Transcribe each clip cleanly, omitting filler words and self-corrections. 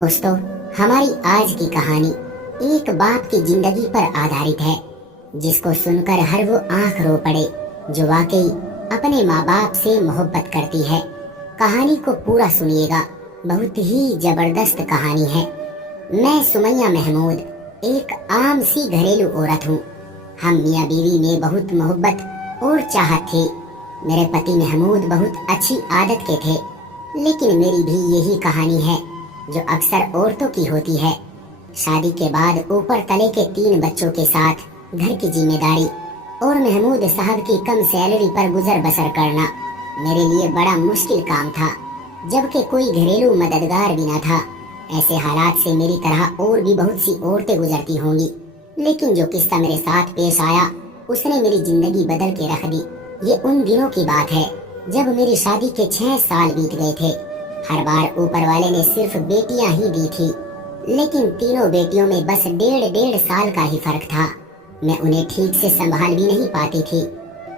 दोस्तों, हमारी आज की कहानी एक बाप की जिंदगी पर आधारित है, जिसको सुनकर हर वो आंख रो पड़े जो वाकई अपने माँ बाप से मोहब्बत करती है। कहानी को पूरा सुनिएगा, बहुत ही जबरदस्त कहानी है। मैं सुमैया महमूद एक आम सी घरेलू औरत हूँ। हम मियाँ बीवी में बहुत मोहब्बत और चाहत थी। मेरे पति महमूद बहुत अच्छी आदत के थे, लेकिन मेरी भी यही कहानी है जो अक्सर औरतों की होती है। शादी के बाद ऊपर तले के 3 बच्चों के साथ घर की जिम्मेदारी और महमूद साहब की कम सैलरी पर गुजर बसर करना मेरे लिए बड़ा मुश्किल काम था, जबकि कोई घरेलू मददगार भी न था। ऐसे हालात से मेरी तरह और भी बहुत सी औरतें गुजरती होंगी, लेकिन जो किस्सा मेरे साथ पेश आया उसने मेरी जिंदगी बदल के रख दी। ये उन दिनों की बात है जब मेरी शादी के 6 साल बीत गए थे। हर बार ऊपर वाले ने सिर्फ बेटियां ही दी थी, लेकिन तीनों बेटियों में बस डेढ़ साल का ही फर्क था। मैं उन्हें ठीक से संभाल भी नहीं पाती थी।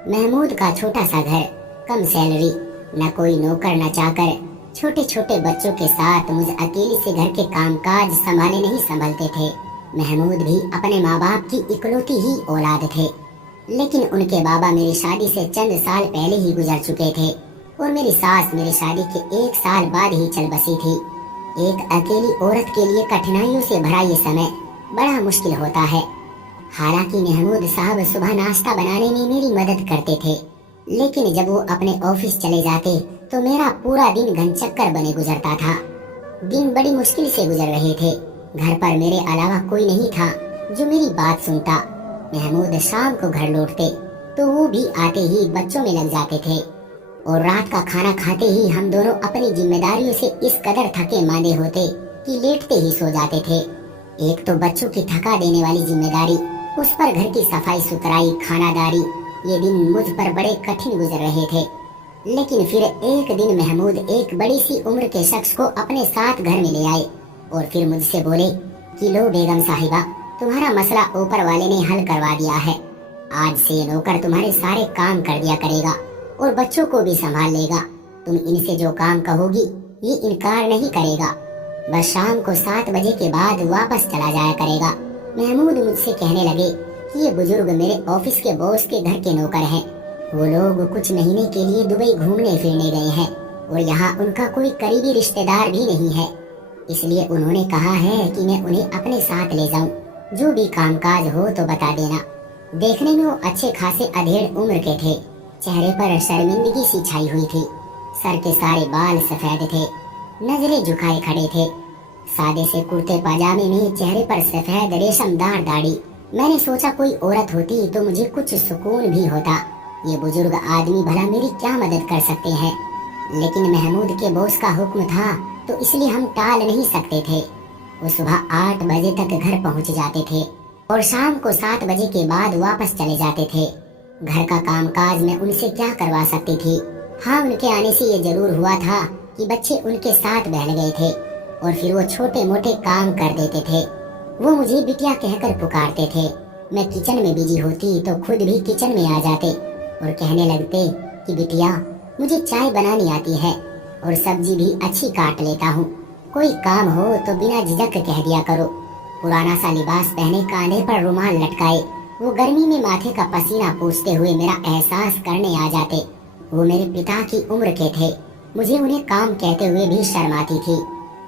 महमूद का छोटा सा घर, कम सैलरी, न कोई नौकर न चाकर, छोटे छोटे बच्चों के साथ मुझ अकेली से घर के कामकाज संभाले नहीं संभलते थे। महमूद भी अपने माँ बाप की इकलौती ही औलाद थे, लेकिन उनके बाबा मेरी शादी से चंद साल पहले ही गुजर चुके थे और मेरी सास मेरी शादी के 1 साल बाद ही चल बसी थी। एक अकेली औरत के लिए कठिनाइयों से भरा ये समय बड़ा मुश्किल होता है। हालांकि महमूद साहब सुबह नाश्ता बनाने में मेरी मदद करते थे, लेकिन जब वो अपने ऑफिस चले जाते तो मेरा पूरा दिन घनचक्कर बने गुजरता था। दिन बड़ी मुश्किल से गुजर रहे थे। घर पर मेरे अलावा कोई नहीं था जो मेरी बात सुनता। महमूद शाम को घर लौटते तो वो भी आते ही बच्चों में लग जाते थे और रात का खाना खाते ही हम दोनों अपनी जिम्मेदारियों से इस कदर थके मांदे होते कि लेटते ही सो जाते थे। एक तो बच्चों की थका देने वाली जिम्मेदारी, उस पर घर की सफाई सुथराई, खानादारी, ये दिन मुझ पर बड़े कठिन गुजर रहे थे। लेकिन फिर एक दिन महमूद एक बड़ी सी उम्र के शख्स को अपने साथ घर में ले आए और फिर मुझसे बोले कि लो बेगम साहिबा, तुम्हारा मसला ऊपर वाले ने हल करवा दिया है। आज से नौकर तुम्हारे सारे काम कर दिया करेगा और बच्चों को भी संभाल लेगा। तुम इनसे जो काम कहोगी ये इनकार नहीं करेगा। बस शाम को 7 बजे के बाद वापस चला जाया करेगा। महमूद मुझसे कहने लगे कि ये बुजुर्ग मेरे ऑफिस के बॉस के घर के नौकर हैं। वो लोग कुछ महीने के लिए दुबई घूमने फिरने गए हैं और यहाँ उनका कोई करीबी रिश्तेदार भी नहीं है, इसलिए उन्होंने कहा है कि मैं उन्हें अपने साथ ले जाऊं। जो भी कामकाज हो तो बता देना। देखने में वो अच्छे खासे अधेड़ उम्र के थे। चेहरे पर शर्मिंदगी सी छाई हुई थी। सर के सारे बाल सफेद थे, नजरें झुकाए खड़े थे। सादे से कुर्ते पाजामे में चेहरे पर सफेद रेशमदार दाढ़ी। मैंने सोचा कोई औरत होती तो मुझे कुछ सुकून भी होता। ये बुजुर्ग आदमी भला मेरी क्या मदद कर सकते हैं, लेकिन महमूद के बॉस का हुक्म था तो इसलिए हम टाल नहीं सकते थे। वो सुबह 8 बजे तक घर पहुंच जाते थे और शाम को 7 बजे के बाद वापस चले जाते थे। घर का कामकाज मैं उनसे क्या करवा सकती थी। हाँ, उनके आने से ये जरूर हुआ था कि बच्चे उनके साथ बहल गए थे और फिर वो छोटे मोटे काम कर देते थे। वो मुझे बिटिया कहकर पुकारते थे। मैं किचन में बिजी होती तो खुद भी किचन में आ जाते और कहने लगते कि बिटिया, मुझे चाय बनानी आती है और सब्जी भी अच्छी काट लेता हूँ। कोई काम हो तो बिना झिझक कह दिया करो। पुराना सा लिबास पहने, कांधे पर रुमाल लटकाए, वो गर्मी में माथे का पसीना पूछते हुए मेरा एहसास करने आ जाते। वो मेरे पिता की उम्र के थे। मुझे उन्हें काम कहते हुए भी शर्म आती थी।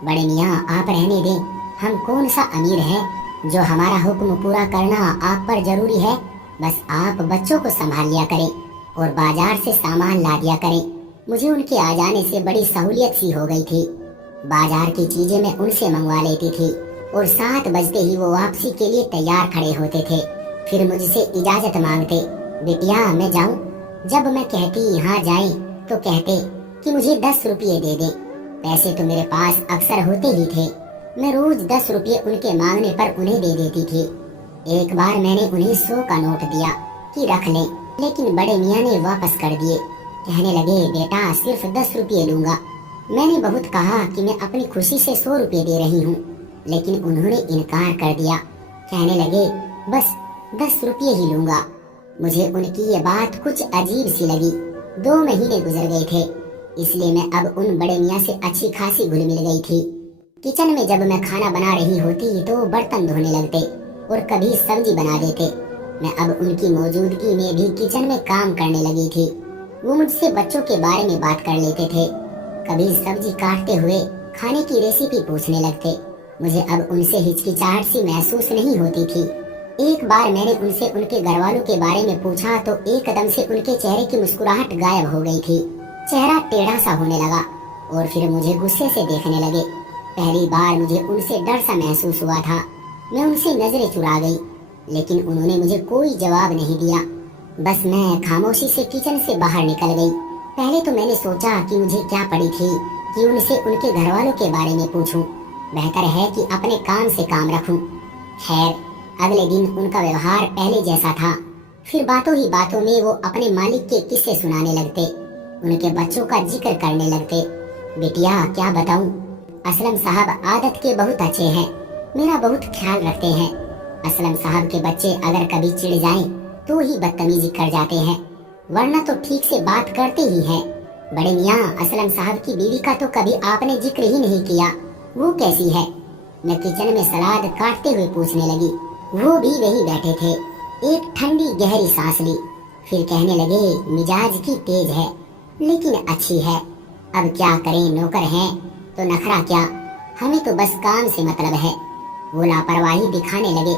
बड़े मियाँ, आप रहने दें। हम कौन सा अमीर है जो हमारा हुक्म पूरा करना आप पर जरूरी है। बस आप बच्चों को संभाल लिया करें और बाजार से सामान ला दिया करें। मुझे उनके आ जाने से बड़ी सहूलियत सी हो गई थी। बाजार की चीजें मैं उनसे मंगवा लेती थी और 7 बजते ही वो वापसी के लिए तैयार खड़े होते थे। फिर मुझसे इजाजत मांगते, बिटिया मैं जाऊं। जब मैं कहती हाँ जाएं, तो कहते कि मुझे 10 रुपये दे दे। पैसे तो मेरे पास अक्सर होते ही थे। मैं रोज 10 रुपये उनके मांगने पर उन्हें दे देती थी। एक बार मैंने उन्हें 100 का नोट दिया कि रख लें, लेकिन बड़े मियाँ ने वापस कर दिए। कहने लगे, बेटा सिर्फ 10 रुपये लूंगा। मैंने बहुत कहा कि मैं अपनी खुशी से 100 रुपये दे रही हूँ, लेकिन उन्होंने इनकार कर दिया। कहने लगे, बस 10 रुपये ही लूंगा। मुझे उनकी ये बात कुछ अजीब सी लगी। 2 महीने गुजर गए थे, इसलिए मैं अब उन बड़े मियाँ से अच्छी खासी घुल मिल गई थी। किचन में जब मैं खाना बना रही होती तो बर्तन धोने लगते और कभी सब्जी बना देते। मैं अब उनकी मौजूदगी में भी किचन में काम करने लगी थी। वो मुझसे बच्चों के बारे में बात कर लेते थे। कभी सब्जी काटते हुए खाने की रेसिपी पूछने लगते। मुझे अब उनसे हिचकिचाहट सी महसूस नहीं होती थी। एक बार मैंने उनसे उनके घर वालों के बारे में पूछा तो एकदम से उनके चेहरे की मुस्कुराहट गायब हो गई थी। चेहरा टेढ़ा सा होने लगा और फिर मुझे गुस्से से देखने लगे। पहली बार मुझे उनसे डर सा महसूस हुआ था। मैं उनसे नजरें चुरा गई, लेकिन उन्होंने मुझे कोई जवाब नहीं दिया। बस मैं खामोशी से किचन से बाहर निकल गई। पहले तो मैंने सोचा कि मुझे क्या पड़ी थी कि उनसे उनके घर वालों के बारे में पूछूं। बेहतर है कि अपने काम से काम रखूं। खैर, अगले दिन उनका व्यवहार पहले जैसा था। फिर बातों ही बातों में वो अपने मालिक के किस्से सुनाने लगते, उनके बच्चों का जिक्र करने लगते। बिटिया, क्या बताऊं, असलम साहब आदत के बहुत अच्छे हैं, मेरा बहुत ख्याल रखते हैं। असलम साहब के बच्चे अगर कभी चिढ़ जाएं तो ही बदतमीजी कर जाते हैं, वरना तो ठीक से बात करते ही हैं। बड़े मियाँ, असलम साहब की बीवी का तो कभी आपने जिक्र ही नहीं किया, वो कैसी है? मैं किचन में सलाद काटते हुए पूछने लगी। वो भी वही बैठे थे। एक ठंडी गहरी सांस ली, फिर कहने लगे, मिजाज की तेज है लेकिन अच्छी है। अब क्या करें, नौकर हैं तो नखरा क्या, हमें तो बस काम से मतलब है। वो लापरवाही दिखाने लगे।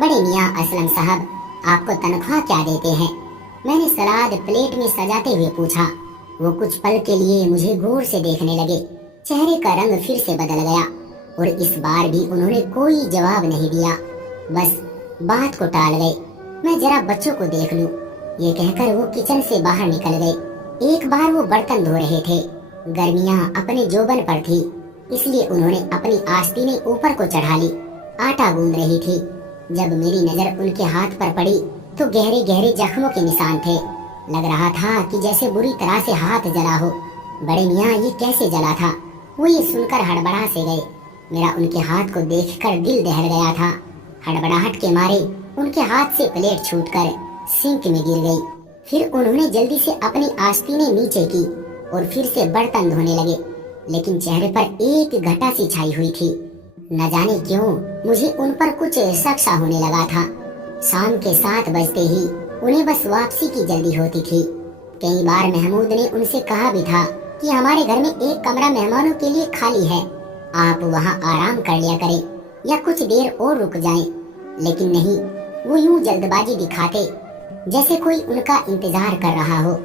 बड़े मियाँ, असलम साहब आपको तनख्वाह क्या देते हैं? मैंने सलाद प्लेट में सजाते हुए पूछा। वो कुछ पल के लिए मुझे गौर से देखने लगे। चेहरे का रंग फिर से बदल गया और इस बार भी उन्होंने कोई जवाब नहीं दिया, बस बात को टाल गए। मैं जरा बच्चों को देख लूं, ये कहकर वो किचन से बाहर निकल गए। एक बार वो बर्तन धो रहे थे। गर्मियां अपने जोबन पर थी, इसलिए उन्होंने अपनी आस्तीनें ऊपर को चढ़ा ली। आटा गूंद रही थी। जब मेरी नजर उनके हाथ पर पड़ी तो गहरे गहरे जख्मों के निशान थे। लग रहा था कि जैसे बुरी तरह से हाथ जला हो। बड़े मियाँ, ये कैसे जला था? वो ये सुनकर हड़बड़ा से गए। मेरा उनके हाथ को देखकर दिल दहल गया था। हड़बड़ाहट के मारे उनके हाथ से प्लेट छूटकर सिंक में गिर गई। फिर उन्होंने जल्दी से अपनी आस्तीनें नीचे की और फिर से बर्तन धोने लगे, लेकिन चेहरे पर एक घटा सी छाई हुई थी। न जाने क्यों मुझे उन पर कुछ शक सा होने लगा था। शाम के 7 बजते ही उन्हें बस वापसी की जल्दी होती थी। कई बार महमूद ने उनसे कहा भी था कि हमारे घर में एक कमरा मेहमानों के लिए खाली है, आप वहाँ आराम कर लिया करें या कुछ देर और रुक जाएं। लेकिन नहीं, वो यूं जल्दबाजी दिखाते जैसे कोई उनका इंतजार कर रहा हो।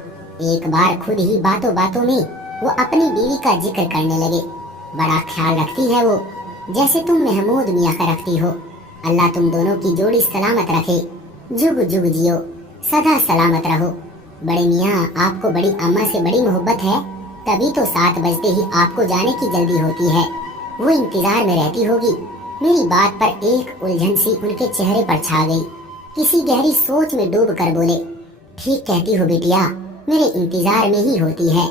एक बार खुद ही बातों बातों में वो अपनी बीवी का जिक्र करने लगे। बड़ा ख्याल रखती है वो, जैसे तुम महमूद मियाँ का रखती हो। अल्लाह तुम दोनों की जोड़ी सलामत रखे, जुग जुग जियो, सदा सलामत रहो। बड़े मियाँ, आपको बड़ी अम्मा से बड़ी मोहब्बत है, तभी तो 7 बजते ही आपको जाने की जल्दी होती है। वो इंतजार में रहती होगी। मेरी बात पर एक उलझन सी उनके चेहरे पर छा गई। किसी गहरी सोच में डूब कर बोले, ठीक कहती हो बिटिया, मेरे इंतजार में ही होती है।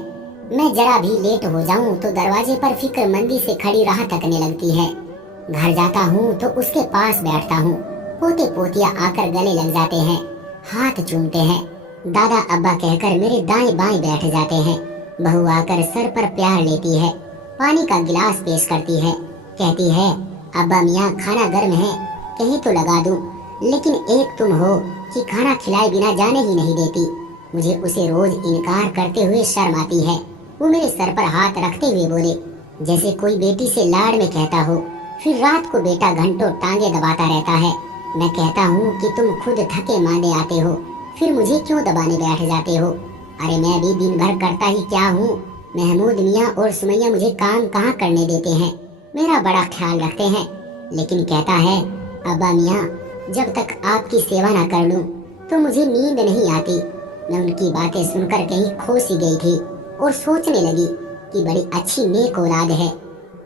मैं जरा भी लेट हो जाऊं तो दरवाजे पर फिक्रमंदी से खड़ी राह तकने लगती है। घर जाता हूं तो उसके पास बैठता हूं। पोते पोतिया आकर गले लग जाते हैं, हाथ चूमते हैं। दादा अब्बा कहकर मेरे दाएं बाएं बैठ जाते हैं। बहू आकर सर पर प्यार लेती है, पानी का गिलास पेश करती है, कहती है, अब्बा मियाँ खाना गर्म है, कहीं तो लगा दूं। लेकिन एक तुम हो कि खाना खिलाए बिना जाने ही नहीं देती। मुझे उसे रोज इनकार करते हुए शर्म आती है। वो मेरे सर पर हाथ रखते हुए बोले, जैसे कोई बेटी से लाड़ में कहता हो। फिर रात को बेटा घंटों टांगे दबाता रहता है। मैं कहता हूँ कि तुम खुद थके मांदे आते हो, फिर मुझे क्यों दबाने बैठ जाते हो? अरे मैं भी दिन भर करता ही क्या हूँ। महमूद मियाँ और सुमैया मुझे काम कहाँ करने देते हैं, मेरा बड़ा ख्याल रखते हैं। लेकिन कहता है, अब्बा मियाँ जब तक आपकी सेवा ना कर लूं तो मुझे नींद नहीं आती। मैं उनकी बातें सुनकर कहीं खो सी गई थी और सोचने लगी कि बड़ी अच्छी नेक औलाद है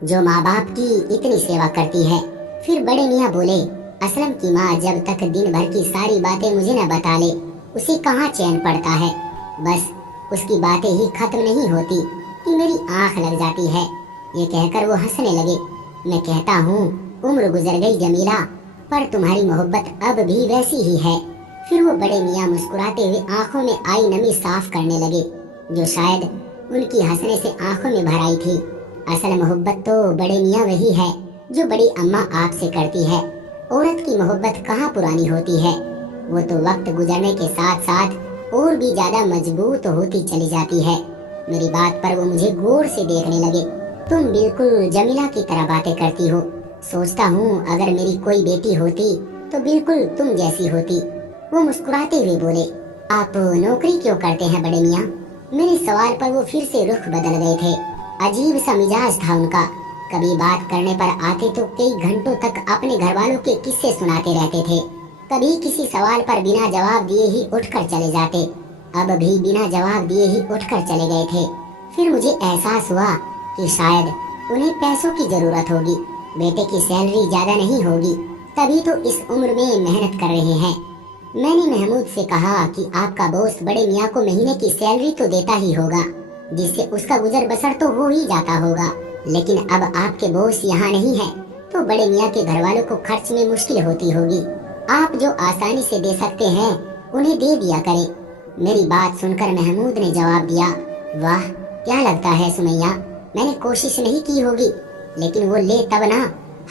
जो माँ बाप की इतनी सेवा करती है। फिर बड़े मियाँ बोले, असलम की माँ जब तक दिन भर की सारी बातें मुझे न बता ले उसे कहाँ चैन पड़ता है। बस उसकी बातें ही खत्म नहीं होती कि मेरी आंख लग जाती है। ये कहकर वो हंसने लगे। मैं कहता हूँ, उम्र गुजर गई जमीला, पर तुम्हारी मोहब्बत अब भी वैसी ही है। फिर वो बड़े मियाँ मुस्कुराते हुए आंखों में आई नमी साफ करने लगे, जो शायद उनकी हंसने से आंखों में भर आई थी। असल मोहब्बत तो बड़े मियाँ वही है जो बड़ी अम्मा आपसे करती है। औरत की मोहब्बत कहाँ पुरानी होती है, वो तो वक्त गुजरने के साथ साथ और भी ज्यादा मजबूत होती चली जाती है। मेरी बात पर वो मुझे गौर से देखने लगे। तुम बिल्कुल जमीला की तरह बातें करती हो। सोचता हूँ अगर मेरी कोई बेटी होती तो बिल्कुल तुम जैसी होती। वो मुस्कुराते हुए बोले, आप नौकरी क्यों करते हैं बड़े मियाँ? मेरे सवाल पर वो फिर से रुख बदल गए थे। अजीब सा मिजाज था उनका। कभी बात करने पर आते तो कई घंटों तक अपने घर वालों के किस्से सुनाते रहते थे। कभी किसी सवाल पर बिना जवाब दिए ही उठकर चले जाते। अब भी बिना जवाब दिए ही उठकर चले गए थे। फिर मुझे एहसास हुआ कि शायद उन्हें पैसों की जरूरत होगी। बेटे की सैलरी ज्यादा नहीं होगी, तभी तो इस उम्र में मेहनत कर रहे हैं। मैंने महमूद से कहा कि आपका बॉस बड़े मियाँ को महीने की सैलरी तो देता ही होगा, जिससे उसका गुजर बसर तो हो ही जाता होगा। लेकिन अब आपके बॉस यहाँ नहीं है तो बड़े मियाँ के घर वालों को खर्च में मुश्किल होती होगी। आप जो आसानी से दे सकते हैं उन्हें दे दिया करें। मेरी बात सुनकर महमूद ने जवाब दिया, वाह क्या लगता है सुमैया, मैंने कोशिश नहीं की होगी, लेकिन वो ले तब ना,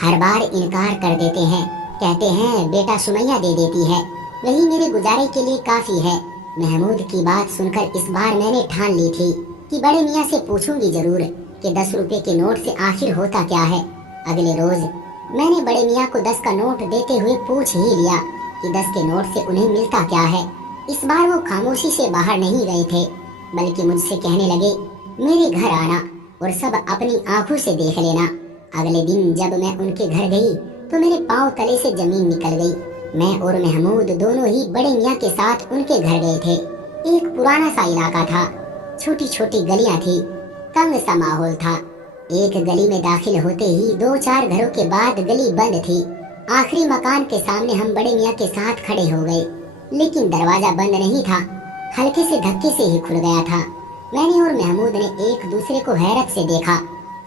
हर बार इनकार कर देते हैं। कहते हैं बेटा सुमैया दे देती है, वही मेरे गुजारे के लिए काफी है। महमूद की बात सुनकर इस बार मैंने ठान ली थी कि बड़े मियाँ से पूछूंगी जरूर कि 10 रुपए के नोट से आखिर होता क्या है। अगले रोज मैंने बड़े मियाँ को 10 का नोट देते हुए पूछ ही लिया कि 10 के नोट से उन्हें मिलता क्या है। इस बार वो खामोशी से बाहर नहीं गए थे, बल्कि मुझसे कहने लगे, मेरे घर आना और सब अपनी आंखों से देख लेना। अगले दिन जब मैं उनके घर गई तो मेरे पांव तले से जमीन निकल गई। मैं और महमूद दोनों ही बड़े मियाँ के साथ उनके घर गए थे। एक पुराना सा इलाका था, छोटी छोटी गलियां थी, तंग सा माहौल था। एक गली में दाखिल होते ही 2-4 घरों के बाद गली बंद थी। आखिरी मकान के सामने हम बड़े मियाँ के साथ खड़े हो गए, लेकिन दरवाजा बंद नहीं था, हल्के से धक्के से ही खुल गया था। मैंने और महमूद ने एक दूसरे को हैरत से देखा।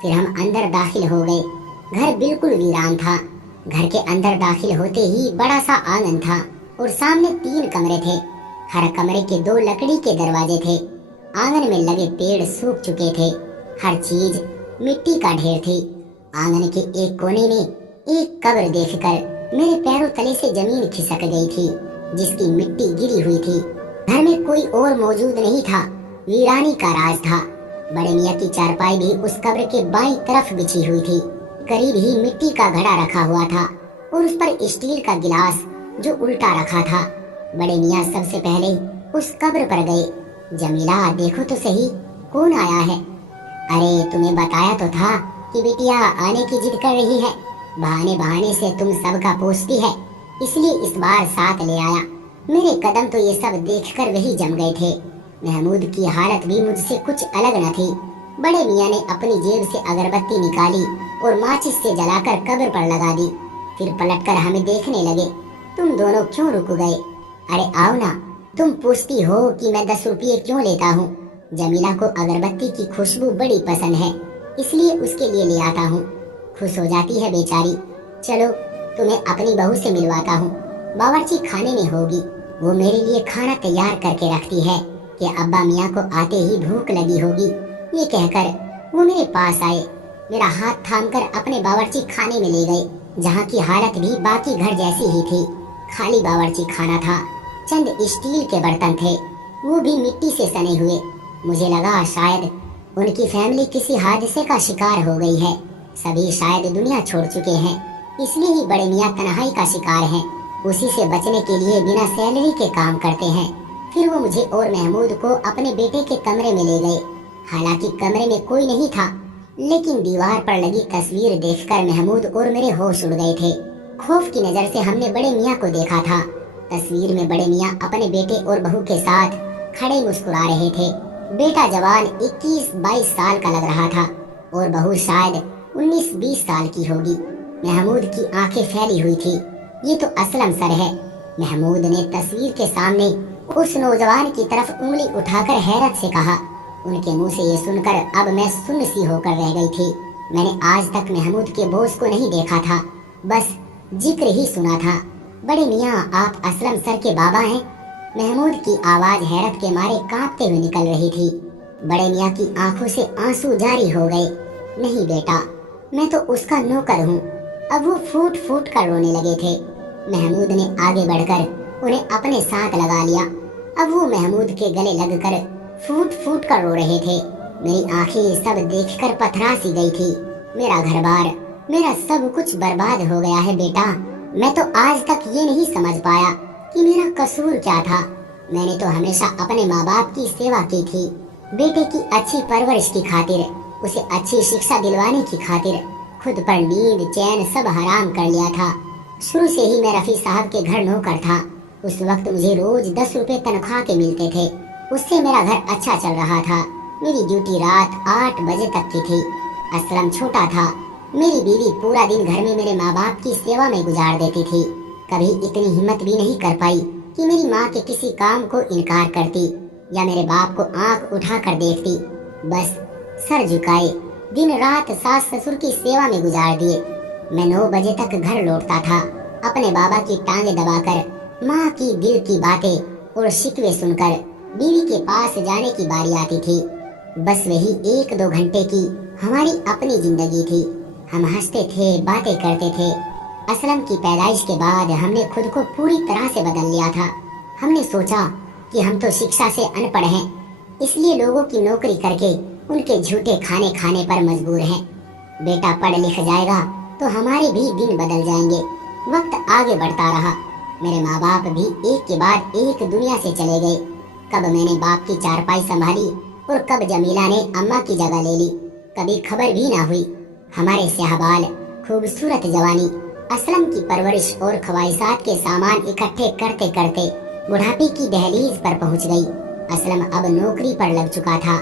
फिर हम अंदर दाखिल हो गए। घर बिल्कुल वीरान था। घर के अंदर दाखिल होते ही बड़ा सा आंगन था और सामने 3 कमरे थे। हर कमरे के 2 लकड़ी के दरवाजे थे। आंगन में लगे पेड़ सूख चुके थे। हर चीज मिट्टी का ढेर थी। आंगन के एक कोने में एक कब्र देखकर मेरे पैरों तले से जमीन खिसक गई थी, जिसकी मिट्टी गिरी हुई थी। घर में कोई और मौजूद नहीं था, वीरानी का राज था। बड़े मियाँ की चारपाई भी उस कब्र के बाईं तरफ बिछी हुई थी। करीब ही मिट्टी का घड़ा रखा हुआ था और उस पर स्टील का गिलास जो उल्टा रखा था। बड़े मियाँ सबसे पहले उस कब्र पर गए। जमीला देखो तो सही, कौन आया है? अरे तुम्हें बताया तो था कि बिटिया आने की जिद कर रही है। बहाने बहाने से तुम सबका पूछती है, इसलिए इस बार साथ ले आया। मेरे कदम तो ये सब देखकर वही जम गए थे। महमूद की हालत भी मुझसे कुछ अलग न थी। बड़े मियाँ ने अपनी जेब से अगरबत्ती निकाली और माचिस से जलाकर कब्र पर लगा दी। फिर पलटकर हमें देखने लगे। तुम दोनों क्यों रुक गए? अरे आओ ना, तुम पूछती हो कि मैं 10 रुपये क्यों लेता हूँ। जमीला को अगरबत्ती की खुशबू बड़ी पसंद है, इसलिए उसके लिए ले आता हूँ। खुश हो जाती है बेचारी। चलो तुम्हें अपनी बहू से मिलवाता हूँ, बावर्ची खाने में होगी। वो मेरे लिए खाना तैयार करके रखती है कि अब्बा मियाँ को आते ही भूख लगी होगी। ये कहकर वो मेरे पास आए, मेरा हाथ थामकर अपने बावर्ची खाने में ले गए, जहाँ की हालत भी बाकी घर जैसी ही थी। खाली बावर्ची खाना था, चंद स्टील के बर्तन थे, वो भी मिट्टी से सने हुए। मुझे लगा शायद उनकी फैमिली किसी हादसे का शिकार हो गई है। सभी शायद दुनिया छोड़ चुके हैं, इसलिए ही बड़े मियाँ तन्हाई का शिकार हैं। उसी से बचने के लिए बिना सैलरी के काम करते हैं। फिर वो मुझे और महमूद को अपने बेटे के कमरे में ले गए। हालांकि कमरे में कोई नहीं था, लेकिन दीवार पर लगी तस्वीर देखकर महमूद और मेरे होश उड़ गए थे। खौफ की नजर से हमने बड़े मियाँ को देखा था। तस्वीर में बड़े मियाँ अपने बेटे और बहू के साथ खड़े मुस्कुरा रहे थे। बेटा जवान 21-22 साल का लग रहा था और बहू शायद 19-20 साल की होगी। महमूद की आंखें फैली हुई थी। ये तो असलम सर है। महमूद ने तस्वीर के सामने उस नौजवान की तरफ उंगली उठाकर हैरत से कहा। उनके मुंह से ये सुनकर अब मैं सुन्न सी होकर रह गई थी। मैंने आज तक महमूद के बॉस को नहीं देखा था, बस जिक्र ही सुना था। बड़े मियाँ आप असलम सर के बाबा हैं? महमूद की आवाज हैरत के मारे कांपते हुए निकल रही थी। बड़े मियाँ की आंखों से आंसू जारी हो गए। नहीं बेटा, मैं तो उसका नौकर हूँ। अब वो फूट फूट कर रोने लगे थे। महमूद ने आगे बढ़कर उन्हें अपने साथ लगा लिया। अब वो महमूद के गले लगकर फूट फूट कर रो रहे थे। मेरी आंखें सब देखकर पथरा सी गई थी। मेरा घर बार, मेरा सब कुछ बर्बाद हो गया है बेटा। मैं तो आज तक ये नहीं समझ पाया कि मेरा कसूर क्या था। मैंने तो हमेशा अपने माँ बाप की सेवा की थी। बेटे की अच्छी परवरिश की खातिर, उसे अच्छी शिक्षा दिलवाने की खातिर खुद पर नींद चैन सब हराम कर लिया था। शुरू से ही मैं रफी साहब के घर नौकर था। उस वक्त मुझे रोज 10 रुपए तनख्वाह के मिलते थे। उससे मेरा घर अच्छा चल रहा था। मेरी ड्यूटी रात 8 बजे तक की थी। असलम छोटा था। मेरी बीवी पूरा दिन घर में मेरे माँ बाप की सेवा में गुजार देती थी। कभी इतनी हिम्मत भी नहीं कर पाई कि मेरी माँ के किसी काम को इनकार करती या मेरे बाप को आंख उठाकर देखती। बस सर झुकाए दिन रात सास ससुर की सेवा में गुजार दिए। मैं 9 बजे तक घर लौटता था, अपने बाबा की टांगे दबाकर। माँ की दिल की बातें और शिकवे सुनकर बीवी के पास जाने की बारी आती थी। बस वही 1-2 घंटे की हमारी अपनी जिंदगी थी। हम हंसते थे, बातें करते थे। असलम की पैदाइश के बाद हमने खुद को पूरी तरह से बदल लिया था। हमने सोचा कि हम तो शिक्षा से अनपढ़ हैं, इसलिए लोगों की नौकरी करके उनके झूठे खाने खाने पर मजबूर हैं। बेटा पढ़ लिख जाएगा तो हमारे भी दिन बदल जाएंगे। वक्त आगे बढ़ता रहा। मेरे माँ बाप भी एक के बाद एक दुनिया से चले गए। कब मैंने बाप की चारपाई संभाली और कब जमीला ने अम्मा की जगह ले ली, कभी खबर भी ना हुई। हमारे सहबाल, खूबसूरत जवानी, असलम की परवरिश और ख्वाहिशात के सामान इकट्ठे करते करते बुढ़ापे की दहलीज पर पहुंच गई। असलम अब नौकरी पर लग चुका था।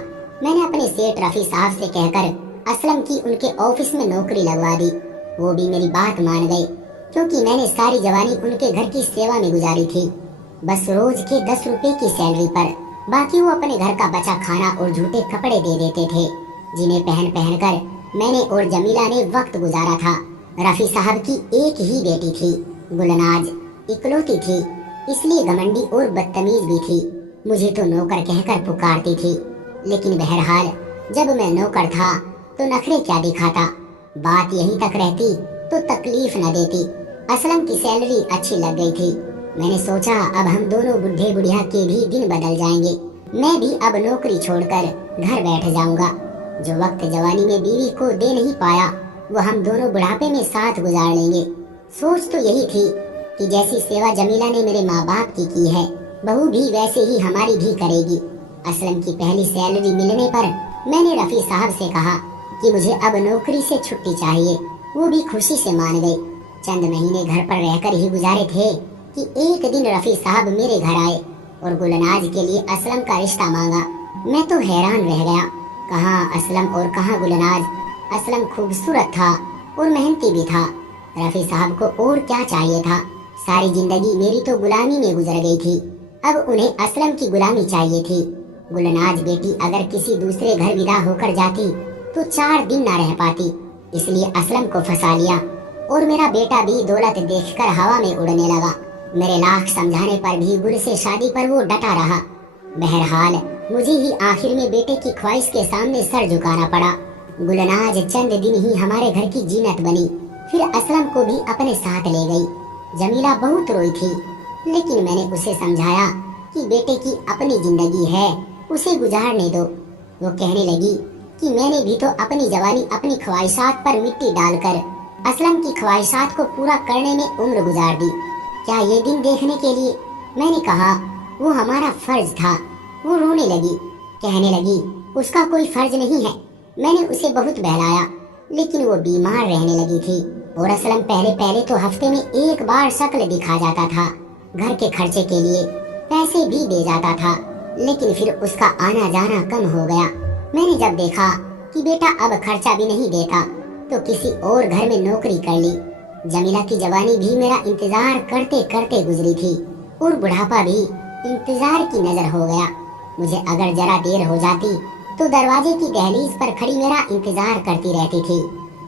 मैंने अपने सेठ रफी साहब से कहकर असलम की उनके ऑफिस में नौकरी लगवा दी। वो भी मेरी बात मान गए, क्योंकि मैंने सारी जवानी उनके घर की सेवा में गुजारी थी। बस रोज के 10 रुपए की सैलरी पर बाकी वो अपने घर का बचा खाना और झूठे कपड़े दे देते थे, जिन्हें पहन पहन कर मैंने और जमीला ने वक्त गुजारा था। रफी साहब की एक ही बेटी थी, गुलनाज, इकलौती थी, इसलिए घमंडी और बदतमीज भी थी। मुझे तो नौकर कहकर पुकारती थी, लेकिन बहरहाल जब मैं नौकर था तो नखरे क्या दिखाता। बात यहीं तक रहती तो तकलीफ न देती। असलम की सैलरी अच्छी लग गई थी। मैंने सोचा अब हम दोनों बुढ़े बुढ़िया के भी दिन बदल जाएंगे। मैं भी अब नौकरी छोड़कर घर बैठ जाऊंगा। जो वक्त जवानी में बीवी को दे नहीं पाया, वो हम दोनों बुढ़ापे में साथ गुजार लेंगे। सोच तो यही थी कि जैसी सेवा जमीला ने मेरे माँ बाप की है, बहू भी वैसे ही हमारी भी करेगी। असलम की पहली सैलरी मिलने पर मैंने रफी साहब से कहा कि मुझे अब नौकरी से छुट्टी चाहिए। वो भी खुशी से मान गए। चंद महीने घर पर रहकर ही गुजारे थे कि एक दिन रफी साहब मेरे घर आए और गुलनाज के लिए असलम का रिश्ता मांगा। मैं तो हैरान रह गया, कहाँ असलम और कहाँ गुलनाज। असलम खूबसूरत था और मेहनती भी था। रफी साहब को और क्या चाहिए था। सारी जिंदगी मेरी तो गुलामी में गुजर गई थी, अब उन्हें असलम की गुलामी चाहिए थी। गुलनाज बेटी अगर किसी दूसरे घर विदा होकर जाती तो 4 दिन ना रह पाती, इसलिए असलम को फंसा लिया और मेरा बेटा भी दौलत देखकर हवा में उड़ने लगा। मेरे लाख समझाने पर भी गुल से शादी पर वो डटा रहा। बहरहाल मुझे ही आखिर में बेटे की ख्वाहिश के सामने सर झुकाना पड़ा। गुलनाज चंद दिन ही हमारे घर की जीनत बनी, फिर असलम को भी अपने साथ ले गई। जमीला बहुत रोई थी, लेकिन मैंने उसे समझाया कि बेटे की अपनी जिंदगी है, उसे गुजारने दो। वो कहने लगी कि मैंने भी तो अपनी जवानी अपनी ख्वाहिशात पर मिट्टी डालकर असलम की ख्वाहिशात को पूरा करने में उम्र गुजार दी। क्या ये दिन देखने के लिए? मैंने कहा वो हमारा फर्ज था। वो रोने लगी, कहने लगी उसका कोई फर्ज नहीं है। मैंने उसे बहुत बहलाया, लेकिन वो बीमार रहने लगी थी और असलम पहले पहले तो हफ्ते में 1 बार शक्ल दिखा जाता था। घर के खर्चे के लिए पैसे भी दे जाता था, लेकिन फिर उसका आना जाना कम हो गया। मैंने जब देखा कि बेटा अब खर्चा भी नहीं देता तो किसी और घर में नौकरी कर ली। जमीला की जवानी भी मेरा इंतजार करते करते गुजरी थी और बुढ़ापा भी इंतजार की नजर हो गया। मुझे अगर जरा देर हो जाती तो दरवाजे की दहलीज पर खड़ी मेरा इंतजार करती रहती थी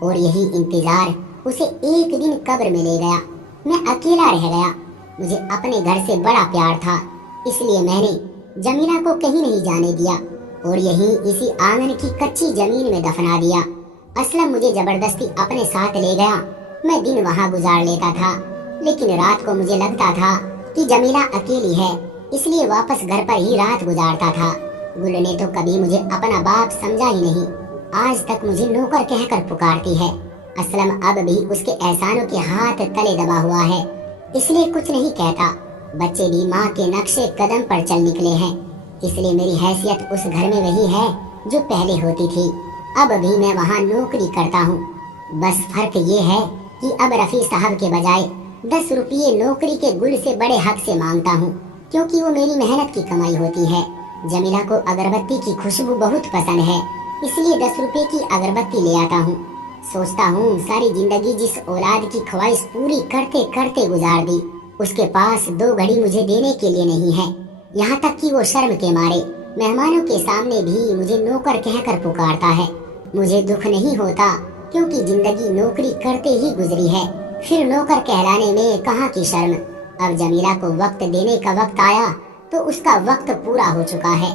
और यही इंतजार उसे एक दिन कब्र में ले गया। मैं अकेला रह गया। मुझे अपने घर से बड़ा प्यार था, इसलिए मैंने जमीला को कहीं नहीं जाने दिया और यहीं इसी आंगन की कच्ची जमीन में दफना दिया। असलम मुझे जबरदस्ती अपने साथ ले गया। मैं दिन वहाँ गुजार लेता था, लेकिन रात को मुझे लगता था कि जमीला अकेली है, इसलिए वापस घर पर ही रात गुजारता था। गुल ने तो कभी मुझे अपना बाप समझा ही नहीं, आज तक मुझे नौकर कहकर पुकारती है। असलम अब भी उसके एहसानों के हाथ तले दबा हुआ है, इसलिए कुछ नहीं कहता। बच्चे भी माँ के नक्शे कदम पर चल निकले हैं, इसलिए मेरी हैसियत उस घर में वही है जो पहले होती थी। अब भी मैं वहाँ नौकरी करता हूँ, बस फर्क ये है कि अब रफी साहब के बजाय 10 रुपये नौकरी के गुल से बड़े हक से मांगता हूँ, क्योंकि वो मेरी मेहनत की कमाई होती है। जमीला को अगरबत्ती की खुशबू बहुत पसंद है, इसलिए 10 रुपये की अगरबत्ती ले आता हूँ। सोचता हूँ सारी जिंदगी जिस औलाद की ख्वाहिश पूरी करते करते गुजार दी, उसके पास 2 घड़ी मुझे देने के लिए नहीं है। यहाँ तक कि वो शर्म के मारे मेहमानों के सामने भी मुझे नौकर कहकर पुकारता है। मुझे दुख नहीं होता, क्योंकि जिंदगी नौकरी करते ही गुजरी है, फिर नौकर कहलाने में कहाँ की शर्म। अब जमीला को वक्त देने का वक्त आया तो उसका वक्त पूरा हो चुका है,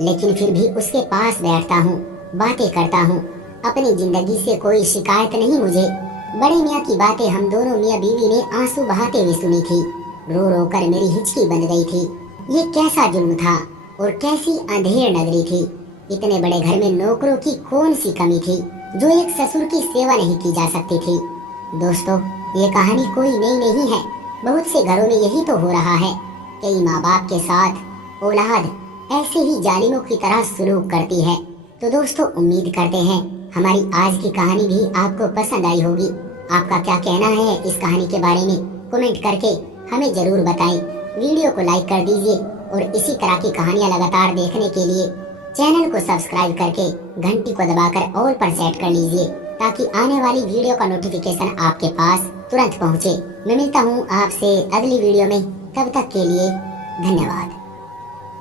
लेकिन फिर भी उसके पास बैठता हूँ, बातें करता हूँ। अपनी जिंदगी से कोई शिकायत नहीं मुझे। बड़े मियाँ की बातें हम दोनों मियाँ बीवी ने आंसू बहाते हुए सुनी थी। रो रो कर मेरी हिचकी बंध गई थी। ये कैसा जुल्म था और कैसी अंधेर नगरी थी। इतने बड़े घर में नौकरों की कौन सी कमी थी जो एक ससुर की सेवा नहीं की जा सकती थी। दोस्तों, ये कहानी कोई नई नहीं है, बहुत से घरों में यही तो हो रहा है। कई माँ बाप के साथ औलाद ऐसे ही जालिमों की तरह सलूक करती है। तो दोस्तों, उम्मीद करते हैं हमारी आज की कहानी भी आपको पसंद आई होगी। आपका क्या कहना है इस कहानी के बारे में, कमेंट करके हमें जरूर बताएं। वीडियो को लाइक कर दीजिए और इसी तरह की कहानियां लगातार देखने के लिए चैनल को सब्सक्राइब करके घंटी को दबाकर ऑल पर सेट कर लीजिए, ताकि आने वाली वीडियो का नोटिफिकेशन आपके पास तुरंत पहुंचे। मैं मिलता हूं आपसे अगली वीडियो में, तब तक के लिए धन्यवाद।